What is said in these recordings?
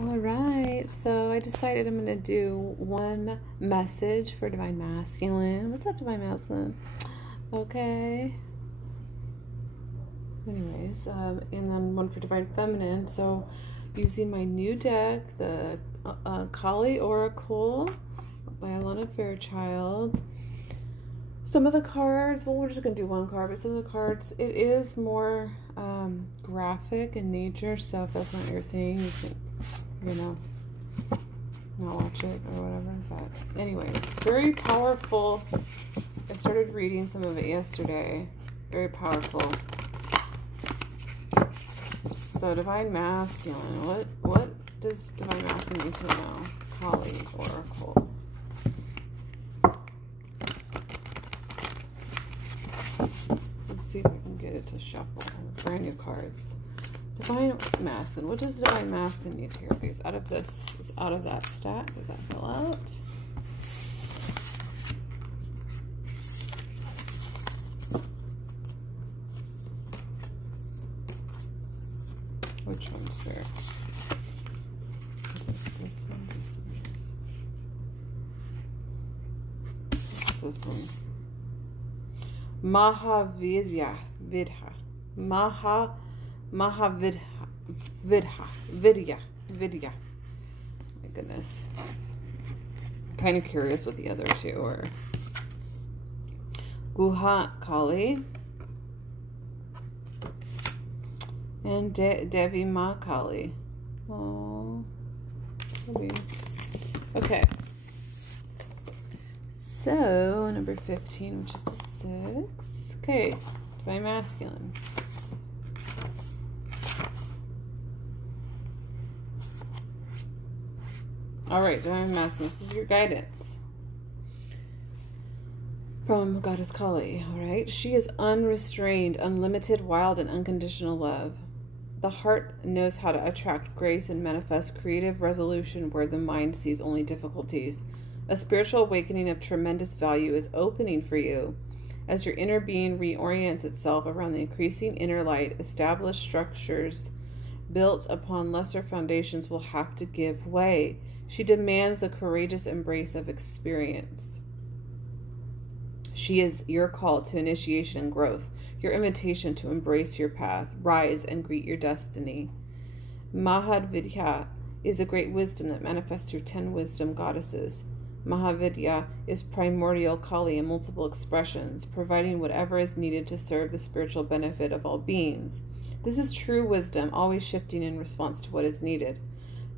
All right, so I decided I'm going to do one message for Divine Masculine. What's up, Divine Masculine? Okay. Anyways, and then one for Divine Feminine. So using my new deck, the Kali Oracle by Alana Fairchild. Some of the cards, well, we're just going to do one card, but some of the cards, it is more graphic in nature, so if that's not your thing, you can, you know, not watch it or whatever. But anyways, very powerful. I started reading some of it yesterday. Very powerful. So Divine Masculine, what does Divine Masculine need to know? Kali Oracle. Let's see if I can get it to shuffle. Brand new cards. Divine Masculine. What does Divine Masculine need to hear? Because out of this, out of that stack, does that fill out? Which one's where? Is it this one? This one. What's this one? Mahavidya. Vidya. My goodness. I'm kind of curious what the other two are. Guha Kali. And Devi Ma Kali. Oh. Okay. So, number 15, which is the 6. Okay. Divine Masculine. Alright, Divine Masculine. This is your guidance from Goddess Kali. Alright. She is unrestrained, unlimited, wild, and unconditional love. The heart knows how to attract grace and manifest creative resolution where the mind sees only difficulties. A spiritual awakening of tremendous value is opening for you as your inner being reorients itself around the increasing inner light. Established structures built upon lesser foundations will have to give way. She demands a courageous embrace of experience. She is your call to initiation and growth, your invitation to embrace your path, rise, and greet your destiny. Mahavidya is a great wisdom that manifests through 10 wisdom goddesses. Mahavidya is primordial Kali in multiple expressions, providing whatever is needed to serve the spiritual benefit of all beings. This is true wisdom, always shifting in response to what is needed.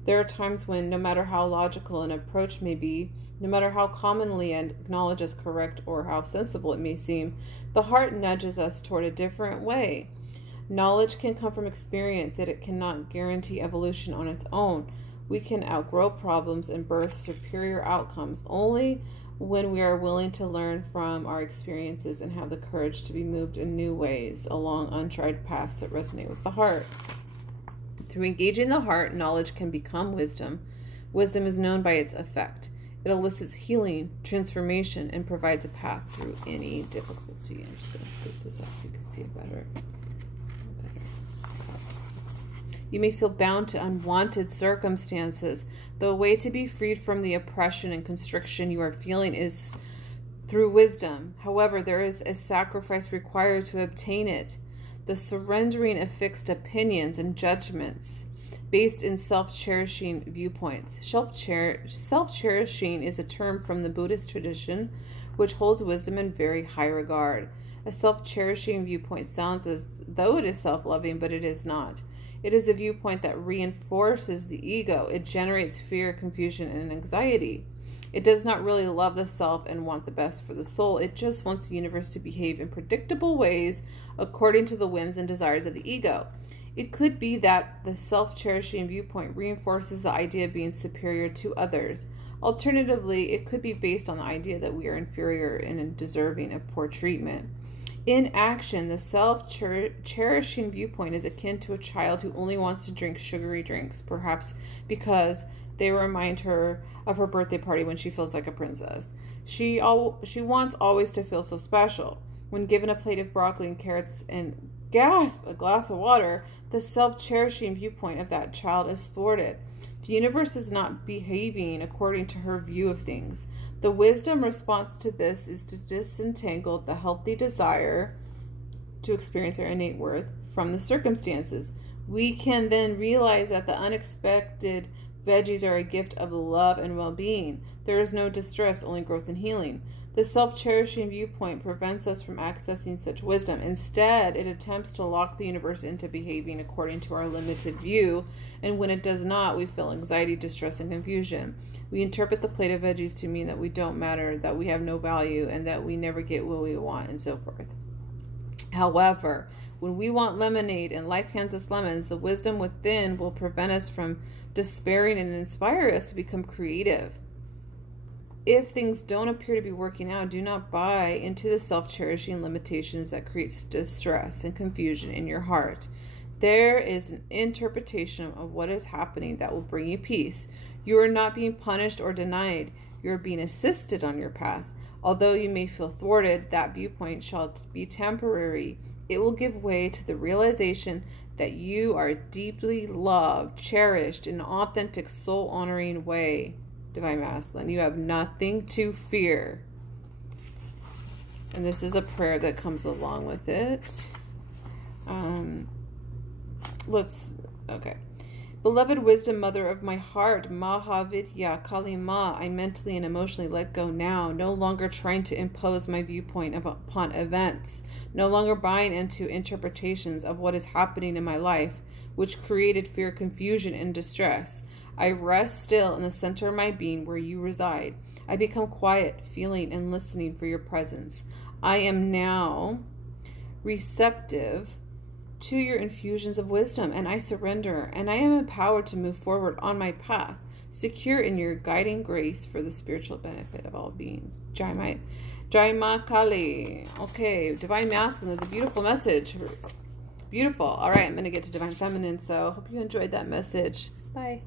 There are times when, no matter how logical an approach may be, no matter how commonly and acknowledged as correct or how sensible it may seem, the heart nudges us toward a different way. Knowledge can come from experience, yet it cannot guarantee evolution on its own. We can outgrow problems and birth superior outcomes only when we are willing to learn from our experiences and have the courage to be moved in new ways along untried paths that resonate with the heart. Through engaging the heart, knowledge can become wisdom. Wisdom is known by its effect. It elicits healing, transformation, and provides a path through any difficulty. I'm just going to scoop this up so you can see it better. You may feel bound to unwanted circumstances. The way to be freed from the oppression and constriction you are feeling is through wisdom. However, there is a sacrifice required to obtain it. The surrendering of fixed opinions and judgments based in self-cherishing viewpoints. Self-cherishing is a term from the Buddhist tradition which holds wisdom in very high regard. A self-cherishing viewpoint sounds as though it is self-loving, but it is not. It is a viewpoint that reinforces the ego. It generates fear, confusion, and anxiety. It does not really love the self and want the best for the soul. It just wants the universe to behave in predictable ways according to the whims and desires of the ego. It could be that the self-cherishing viewpoint reinforces the idea of being superior to others. Alternatively, it could be based on the idea that we are inferior and deserving of poor treatment. In action, the self-cherishing viewpoint is akin to a child who only wants to drink sugary drinks, perhaps because they remind her of her birthday party when she feels like a princess. She wants always to feel so special. When given a plate of broccoli and carrots and gasp, a glass of water, the self-cherishing viewpoint of that child is thwarted. The universe is not behaving according to her view of things. The wisdom response to this is to disentangle the healthy desire to experience our innate worth from the circumstances. We can then realize that the unexpected veggies are a gift of love and well-being. There is no distress, only growth and healing. The self-cherishing viewpoint prevents us from accessing such wisdom. Instead, it attempts to lock the universe into behaving according to our limited view, and when it does not, we feel anxiety, distress, and confusion. We interpret the plate of veggies to mean that we don't matter, that we have no value, and that we never get what we want, and so forth. However, when we want lemonade and life hands us lemons, the wisdom within will prevent us from despairing and inspire us to become creative. If things don't appear to be working out, do not buy into the self-cherishing limitations that creates distress and confusion in your heart. There is an interpretation of what is happening that will bring you peace. You are not being punished or denied. You are being assisted on your path. Although you may feel thwarted, that viewpoint shall be temporary. It will give way to the realization that you are deeply loved, cherished in an authentic, soul-honoring way. Divine Masculine, you have nothing to fear. And this is a prayer that comes along with it. Okay. Beloved wisdom, mother of my heart, Mahavidya, Kali Ma, I mentally and emotionally let go now, no longer trying to impose my viewpoint upon events, no longer buying into interpretations of what is happening in my life, which created fear, confusion, and distress. I rest still in the center of my being where you reside. I become quiet, feeling and listening for your presence. I am now receptive to your infusions of wisdom, and I surrender, and I am empowered to move forward on my path, secure in your guiding grace for the spiritual benefit of all beings. Jai Ma Kali. Okay, Divine Masculine is a beautiful message. Beautiful. All right, I'm going to get to Divine Feminine, so hope you enjoyed that message. Bye.